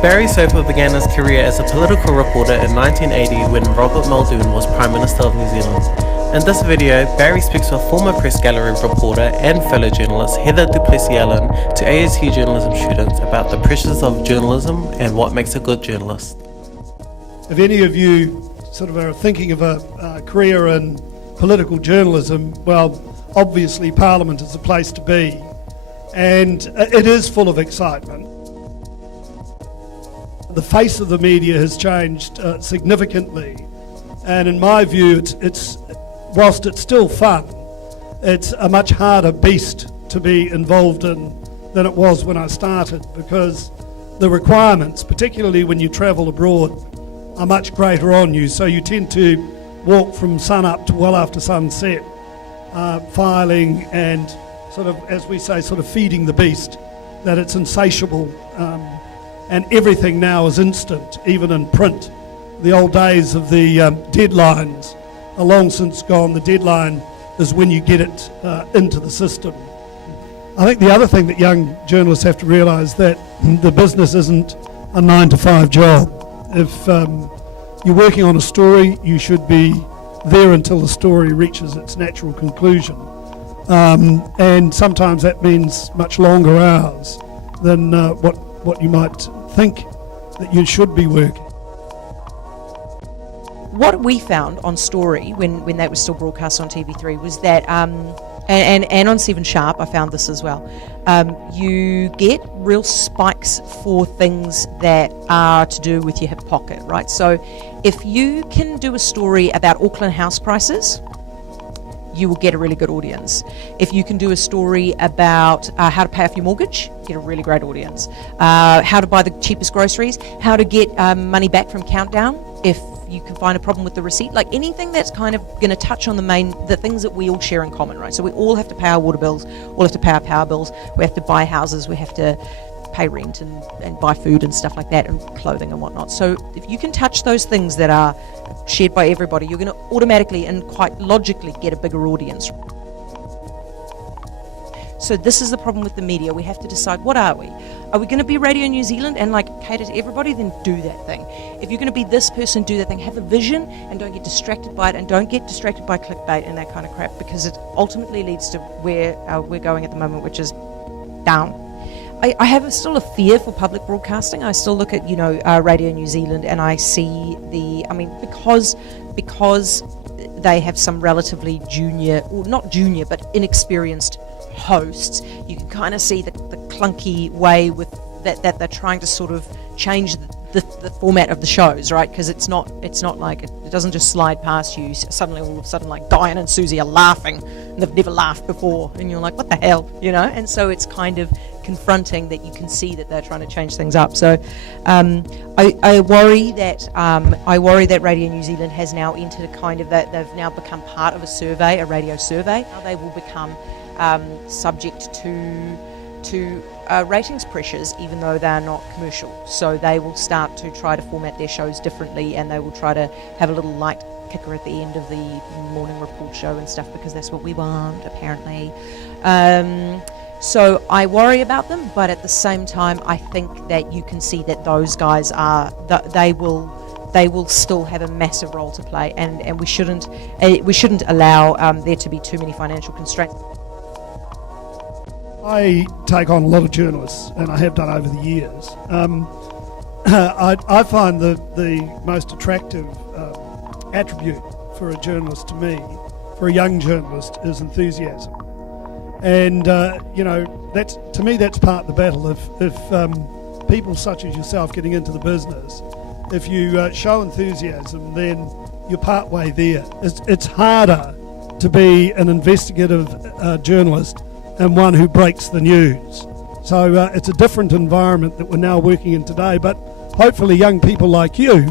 Barry Soper began his career as a political reporter in 1980 when Robert Muldoon was Prime Minister of New Zealand. In this video, Barry speaks with former Press Gallery reporter and fellow journalist Heather du Plessis-Allan to AUT journalism students about the pressures of journalism and what makes a good journalist. If any of you sort of are thinking of a career in political journalism, well, obviously Parliament is the place to be, and it is full of excitement. The face of the media has changed significantly, and in my view, whilst it's still fun, it's a much harder beast to be involved in than it was when I started, because the requirements, particularly when you travel abroad, are much greater on you. So you tend to walk from sun up to well after sunset, filing and sort of, as we say, sort of feeding the beast, that it's insatiable. And everything now is instant, even in print. The old days of the deadlines are long since gone. The deadline is when you get it into the system. I think the other thing that young journalists have to realise that the business isn't a 9-to-5 job. If you're working on a story, you should be there until the story reaches its natural conclusion. And sometimes that means much longer hours than what you might think that you should be working. What we found on Story when that was still broadcast on TV3 was that, and on 7 Sharp I found this as well, you get real spikes for things that are to do with your hip pocket, right? So if you can do a story about Auckland house prices, you will get a really good audience. If you can do a story about how to pay off your mortgage, get a really great audience. How to buy the cheapest groceries, how to get money back from Countdown, if you can find a problem with the receipt, like anything that's kind of going to touch on the things that we all share in common, right? So we all have to pay our water bills, all have to pay our power bills, we have to buy houses, we have to pay rent and buy food and stuff like that, and clothing and whatnot. So if you can touch those things that are shared by everybody, you're going to automatically and quite logically get a bigger audience. So this is the problem with the media. We have to decide, what are we? Are we going to be Radio New Zealand and like cater to everybody? Then do that thing. If you're going to be this person, do that thing. Have a vision and don't get distracted by it, and don't get distracted by clickbait and that kind of crap, because it ultimately leads to where we're going at the moment, which is down. I have still a fear for public broadcasting. I still look at, Radio New Zealand, and I see because they have some relatively junior, or not junior, but inexperienced hosts, you can kind of see the clunky way with that they're trying to sort of change the format of the shows, right? Because it's not like it doesn't just slide past you suddenly. All of a sudden, like Diane and Susie are laughing, and they've never laughed before, and you're like, what the hell, And so it's kind of confronting that you can see that they're trying to change things up. So I worry that Radio New Zealand has now entered a kind of that they've now become part of a radio survey. Now they will become subject to ratings pressures, even though they're not commercial. So they will start to try to format their shows differently, and they will try to have a little light kicker at the end of the morning report show and stuff, because that's what we want, apparently. So I worry about them, but at the same time, I think that you can see that those guys they will still have a massive role to play, and we shouldn't allow there to be too many financial constraints. I take on a lot of journalists, and I have done over the years. I find the most attractive attribute for a journalist, to me, for a young journalist, is enthusiasm. And that's, to me, that's part of the battle. If people such as yourself getting into the business, if you show enthusiasm, then you're part way there. It's harder to be an investigative journalist and one who breaks the news. So it's a different environment that we're now working in today, but hopefully young people like you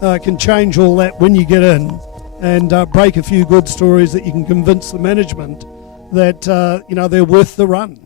can change all that when you get in, and break a few good stories that you can convince the management that they're worth the run.